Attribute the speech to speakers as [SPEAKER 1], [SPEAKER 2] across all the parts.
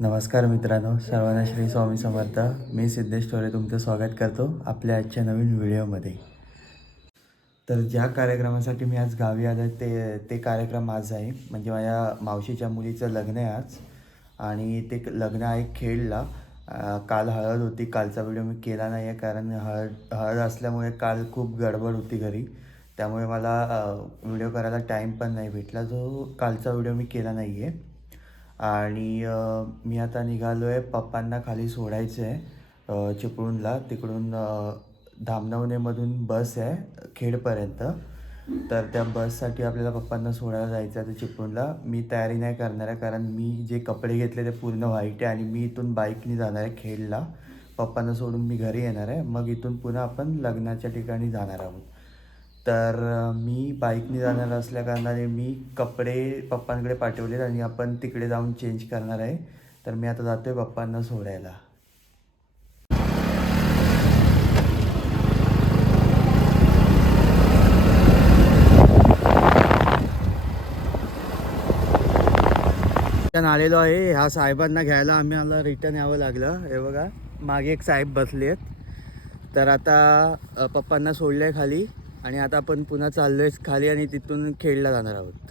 [SPEAKER 1] नमस्कार मित्रांनो सर्वांना श्री स्वामी समर्थ. मी सिद्धेश टोरे तुमचं स्वागत करतो आपल्या आजच्या नवीन व्हिडिओमध्ये. तर ज्या कार्यक्रमासाठी मी आज गावी आलो ते ते कार्यक्रम आज आहे. म्हणजे माझ्या मावशीच्या मुलीचं लग्न आहे आज. आणि ते लग्न आहे खेडला. काल हळद होती कालचा व्हिडिओ मी केला नाही आहे कारण हळद हळद असल्यामुळे काल खूप गडबड होती घरी. त्यामुळे मला व्हिडिओ करायला टाईम पण नाही भेटला. जो कालचा व्हिडिओ मी केला नाही आहे आणि मी आता निघालो आहे पप्पांना खाली सोडायचं आहे चिपळूणला. तिकडून धामनवनेमधून बस आहे खेडपर्यंत. तर त्या बससाठी आपल्याला पप्पांना सोडायला जायचं आहे तर चिपळूणला. मी तयारी नाही करणार आहे कारण मी जे कपडे घेतले ते पूर्ण व्हाईट आहे आणि मी इथून बाईकने जाणार आहे खेडला. पप्पांना सोडून मी घरी येणार आहे. मग इथून पुन्हा आपण लग्नाच्या ठिकाणी जाणार आहोत. तर मी बाईकने जाणार असल्या कारणाने मी कपडे पप्पांकडे पाठवलेत आणि आपण तिकडे जाऊन चेंज करणार आहे. तर मी आता जातोय पप्पांना सोडायला. रिटर्न आलेलो आहे. ह्या साहेबांना घ्यायला आम्ही आम्हाला रिटर्न यावं लागलं. हे बघा मागे एक साहेब बसले आहेत तर आता पप्पांना सोडलं आहे खाली. आणि आता आपण पुन्हा चाललो आहे खाली आणि तिथून खेळला जाणार आहोत.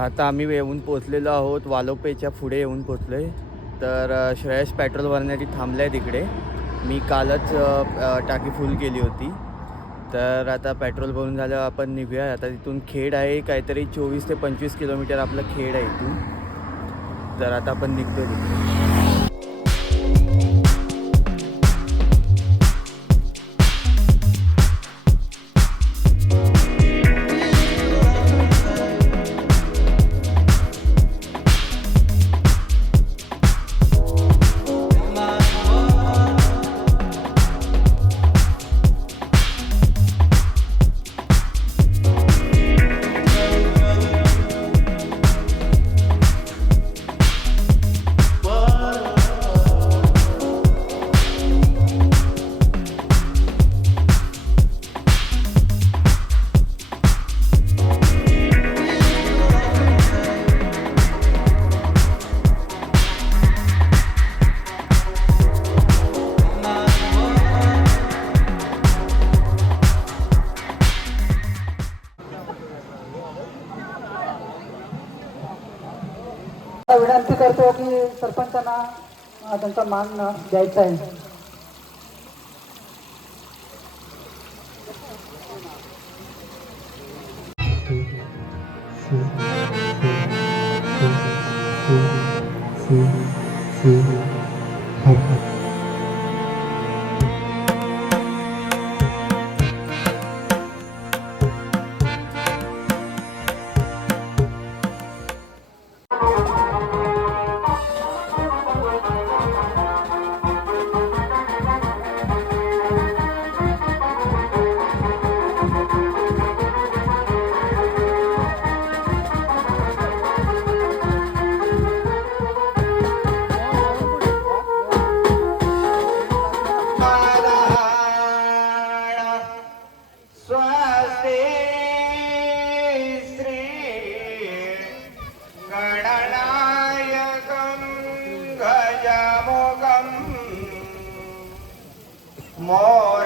[SPEAKER 1] आता आम्ही येऊन पोचलेलो आहोत वालोपेच्या पुढे येऊन पोचलो आहे तर श्रेयस पेट्रोल भरण्यासाठी थांबलं आहे तिकडे. मी कालच टाकी फुल केली होती. तर आता पेट्रोल भरून झालं आपण निघूया. आता तिथून खेड आहे काहीतरी चोवीस ते पंचवीस किलोमीटर आपलं खेड आहे इथून. तर आता आपण निघतो तिकडे.
[SPEAKER 2] त्यांना त्यांचा मान द्यायचा आहे.
[SPEAKER 3] Mó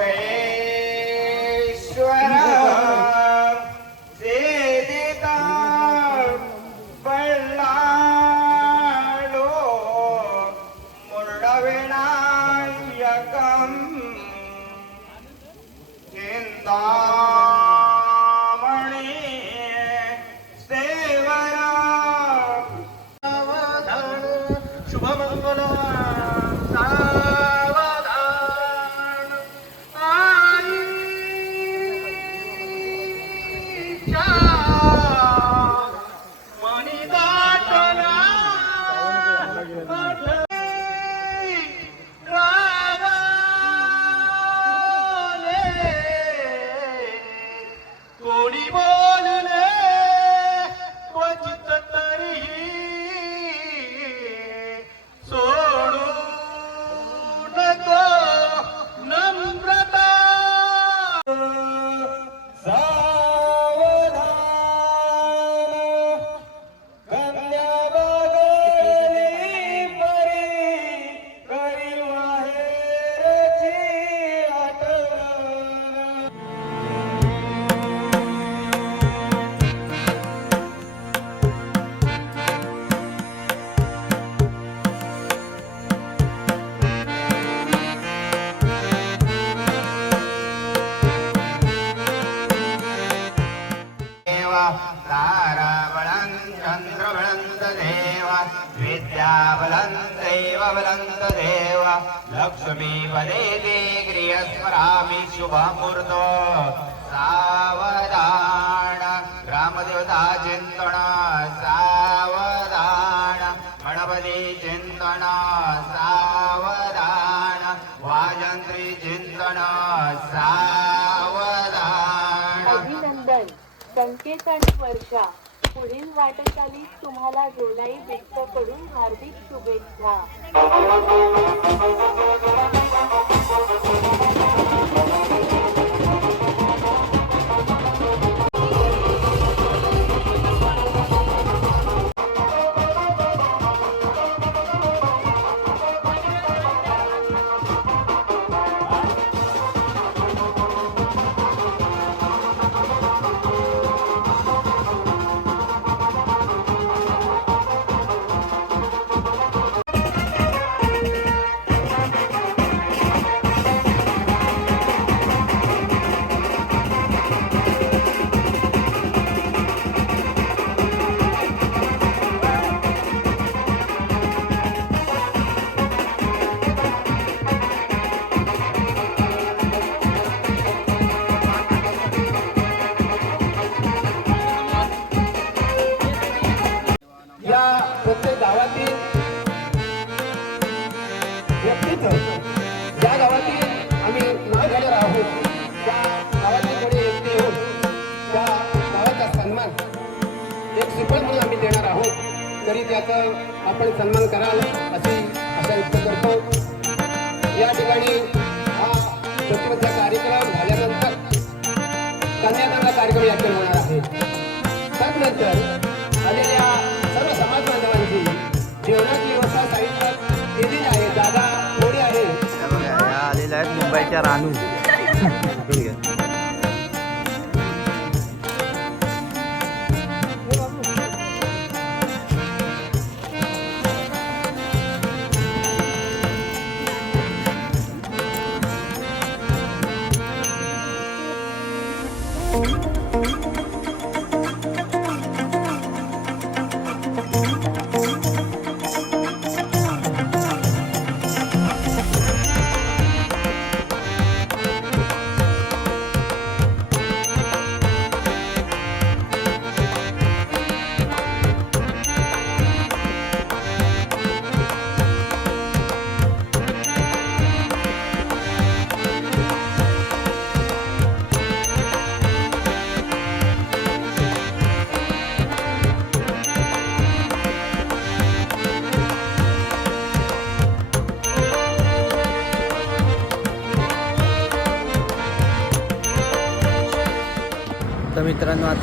[SPEAKER 3] Yeah.
[SPEAKER 4] लक्ष्मीपदे ते गृहस्मरामि शुभमूर्त। सावधान। रामदेवता चिंतन। सावधान। गणपती चिंतन। सावधान। वाजंत्री चिंतन। सावधान।
[SPEAKER 5] अभिनंदन। संकेत आणि वर्षा। पुढील वाटचालीत तुम्हाला
[SPEAKER 6] ढोलाई व्यक्त करून हार्दिक शुभेच्छा. तरी त्याचं आपण सन्मान कराल अशी आशा व्यक्त करतो. या ठिकाणी हा प्रतिबद्ध कार्यक्रम झाल्यानंतर कन्यादानाचा कार्यक्रम याच्यात होणार आहे. त्यानंतर आलेल्या सर्व समाज बांधवांची जेवणाची व्यवस्था साहित्य केलेली आहे. दादा कोणी आहे?
[SPEAKER 1] आलेल्या आहेत मुंबईच्या रानू.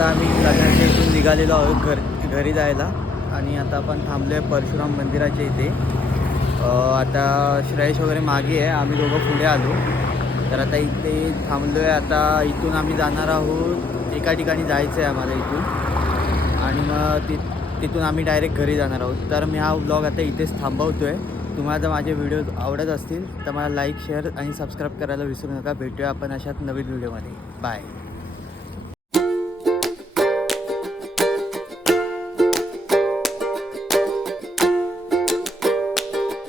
[SPEAKER 1] आता आम्ही लग्नाच्या इथून निघालेलो आहोत घर घरी जायला. आणि आता आपण थांबलो आहे परशुराम मंदिराच्या इथे. आता श्रेयश वगैरे मागे आहे. आम्ही दोघं पुढे आलो. तर आता इथे थांबलो आहे आता इथून आम्ही जाणार आहोत. एका ठिकाणी जायचं आहे आम्हाला इथून. आणि मग ति तिथून आम्ही डायरेक्ट घरी जाणार आहोत. तर मी हा ब्लॉग आता इथेच थांबवतो आहे तुम्हाला जर माझे व्हिडिओ आवडत असतील तर मला लाईक शेअर आणि सबस्क्राईब करायला विसरू नका. भेटूया आपण अशाच नवीन व्हिडिओमध्ये बाय